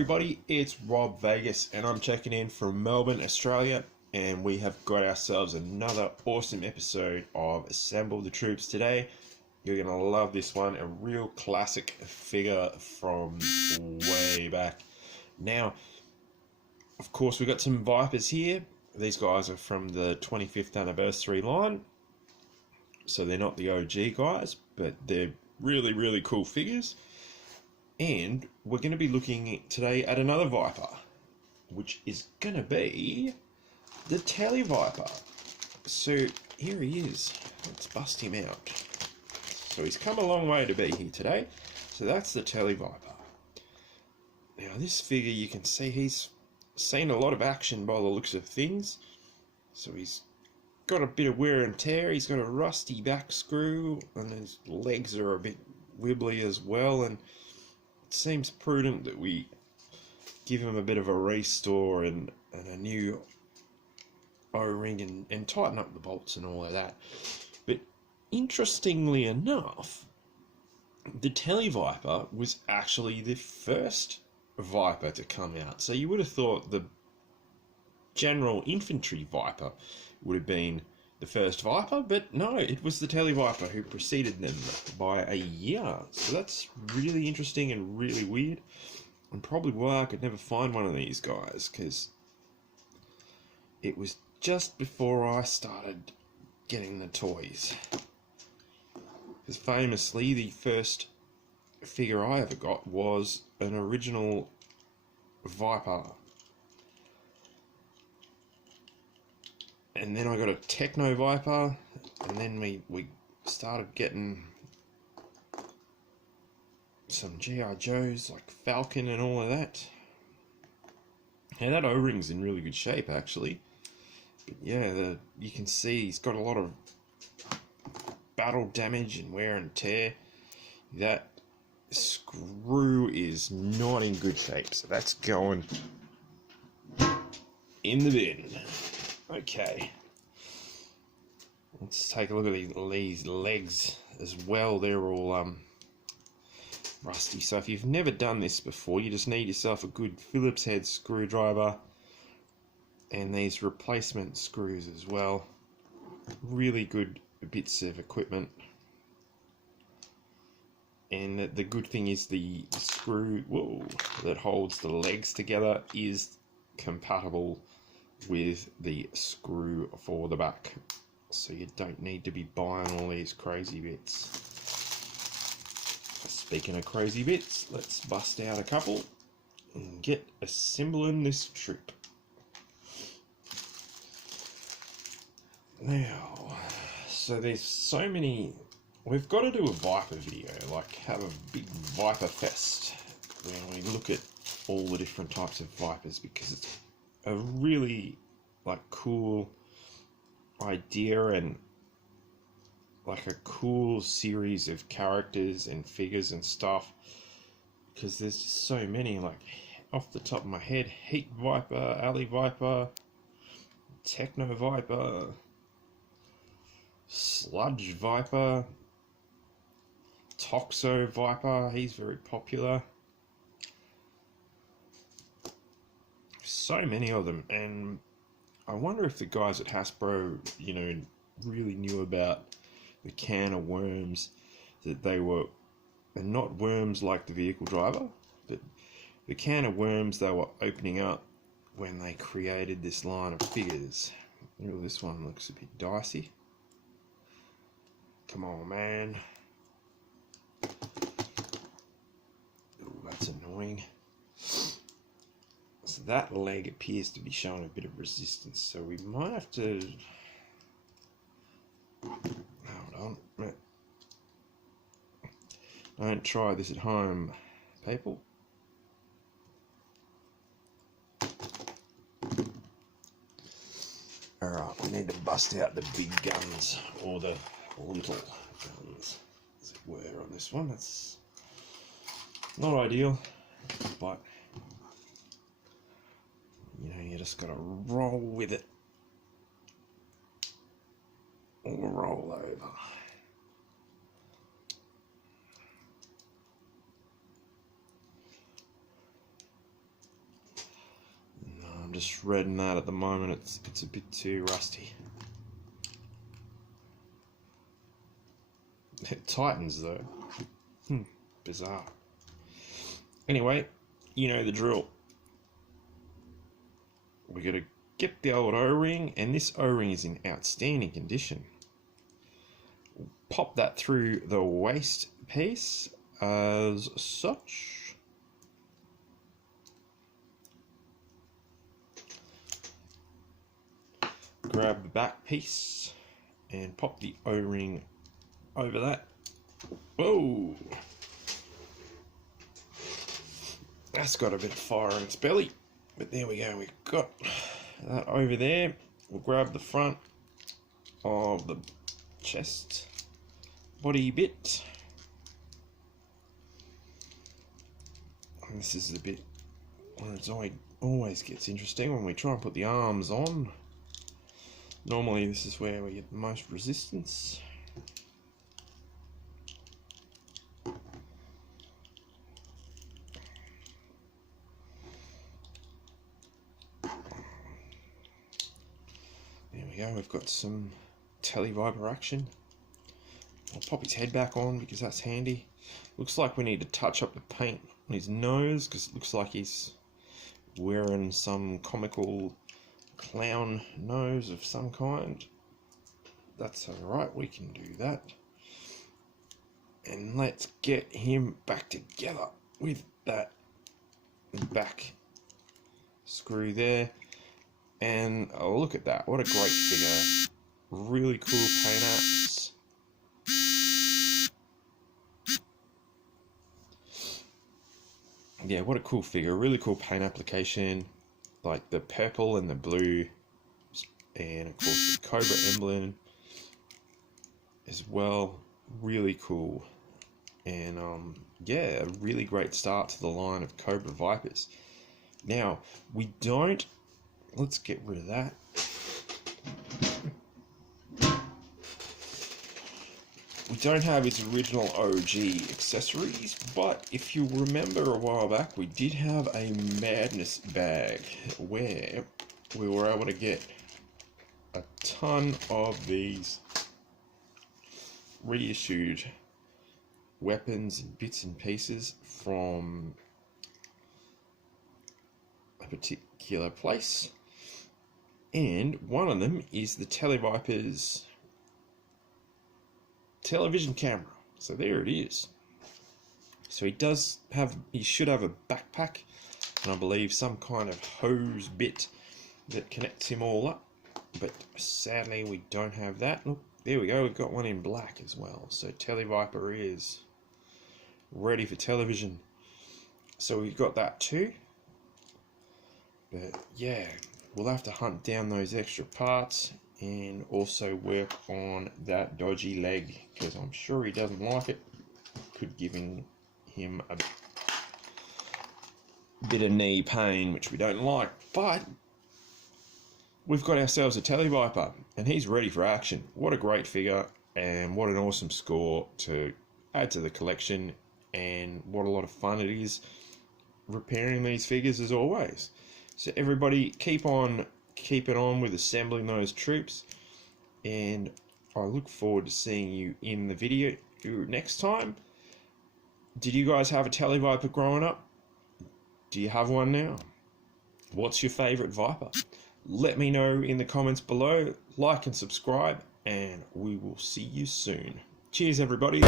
everybody, it's Rob Vegas and I'm checking in from Melbourne, Australia, and we have got ourselves another awesome episode of Assemble the Troops today. You're going to love this one, a real classic figure from way back. Now, of course, we've got some Vipers here. These guys are from the 25th anniversary line, so they're not the OG guys, but they're really, really cool figures. And we're going to be looking today at another Viper, which is going to be the Tele-Viper. So here he is. Let's bust him out. So he's come a long way to be here today. So that's the Tele-Viper. Now this figure, you can see he's seen a lot of action by the looks of things. So he's got a bit of wear and tear. He's got a rusty back screw and his legs are a bit wibbly as well, and it seems prudent that we give him a bit of a restore and a new O-ring and tighten up the bolts and all of that. But interestingly enough, the Tele-Viper was actually the first Viper to come out. So you would have thought the general infantry Viper would have been the first Viper, but no, it was the Tele-Viper who preceded them by a year. So that's really interesting and really weird, and probably why I could never find one of these guys, because it was just before I started getting the toys. Because famously, the first figure I ever got was an original Viper. And then I got a Techno Viper, and then we started getting some GIJoes like Falcon and all of that. Yeah, that O-ring's in really good shape actually. But yeah, you can see he's got a lot of battle damage and wear and tear. That screw is not in good shape, so that's going in the bin. Okay, let's take a look at these legs as well. They're all rusty. So if you've never done this before, you just need yourself a good Phillips head screwdriver and these replacement screws as well. Really good bits of equipment. And the good thing is the screw that holds the legs together is compatible with the screw for the back, so you don't need to be buying all these crazy bits. Speaking of crazy bits, let's bust out a couple and get assembling this troop. Now, so there's so many. We've got to do a Viper video, like have a big Viper fest where we look at all the different types of Vipers, because it's a really cool idea and like a cool series of characters and figures and stuff, because there's just so many. Like off the top of my head, Heat Viper, Alley Viper, Techno Viper, Sludge Viper, Toxo Viper, he's very popular. So many of them, and I wonder if the guys at Hasbro, really knew about the can of worms that they were, and not worms like the vehicle driver, but the can of worms they were opening up when they created this line of figures. Ooh, this one looks a bit dicey. Come on, man. Ooh, that's annoying. So that leg appears to be showing a bit of resistance, so we might have to hold on. Don't try this at home, people. Alright, we need to bust out the big guns, or the little guns, as it were, on this one. That's not ideal, but you just gotta roll with it, or roll over. I'm just shredding that at the moment. It's a bit too rusty. It tightens though. Bizarre. Anyway, you know the drill. We got to get the old O-ring, and this O-ring is in outstanding condition. Pop that through the waste piece as such. Grab the back piece and pop the O-ring over that. Whoa! That's got a bit of fire in its belly, but there we go. We've got that over there. We'll grab the front of the chest body bit. And this is the bit where it always gets interesting when we try and put the arms on. Normally this is where we get the most resistance. There we go, we've got some TeleViper action. I'll pop his head back on because that's handy. Looks like we need to touch up the paint on his nose because it looks like he's wearing some comical clown nose of some kind. That's alright, we can do that. And let's get him back together with that back screw there. And oh, look at that, what a great figure. Really cool paint apps. Yeah, what a cool figure, really cool paint application. Like the purple and the blue, and of course the Cobra emblem as well. Really cool, and yeah, a really great start to the line of Cobra Vipers. Now let's get rid of that. We don't have its original OG accessories, but if you remember a while back, we did have a madness bag where we were able to get a ton of these reissued weapons and bits and pieces from a particular place. And one of them is the TeleViper's television camera. So there it is. So he should have a backpack, and I believe some kind of hose bit that connects him all up, but sadly we don't have that. Look, there we go, we've got one in black as well. So TeleViper is ready for television. So we've got that too. But yeah, we'll have to hunt down those extra parts and also work on that dodgy leg, because I'm sure he doesn't like it. Could give him a bit of knee pain, which we don't like. But we've got ourselves a TeleViper, and he's ready for action. What a great figure, and what an awesome score to add to the collection, and what a lot of fun it is repairing these figures as always. So everybody keep on keeping on with assembling those troops, and I look forward to seeing you in the video next time. Did you guys have a TeleViper growing up? Do you have one now? What's your favorite Viper? Let me know in the comments below. Like and subscribe, and we will see you soon. Cheers everybody.